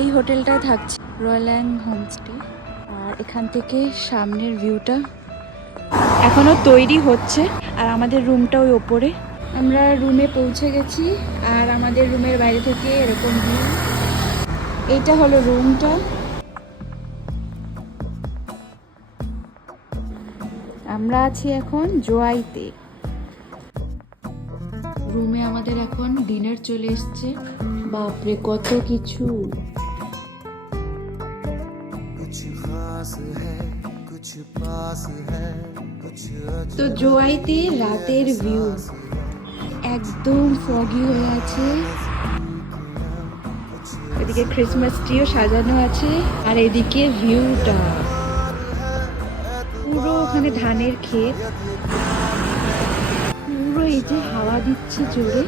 এই হোটেলটায় থাকছি, royal homestay. আর এখান থেকে সামনের ভিউটা এখনো তৈরি হচ্ছে। আর আমাদের রুমটা ওই ওপরে। আমরা রুমে পৌঁছে গেছি আর আমাদের রুমের বাইরে থেকে এরকম ভিউ। এইটা হলো রুমটা। আমরা আছি এখন জোয়াইতে। রুমে আমাদের এখন ডিনার চলে এসছে। বাপরে কত কিছু! তো জোয়াইতে রাতের ভিউ একদম ফগি হয়ে আছে। এদিকে ক্রিসমাস ট্রিও সাজানো আছে আর এদিকে ভিউটা পুরো, ওখানে ধানের ক্ষেত পুরো, এই যে হাওয়া দিচ্ছে জোরে।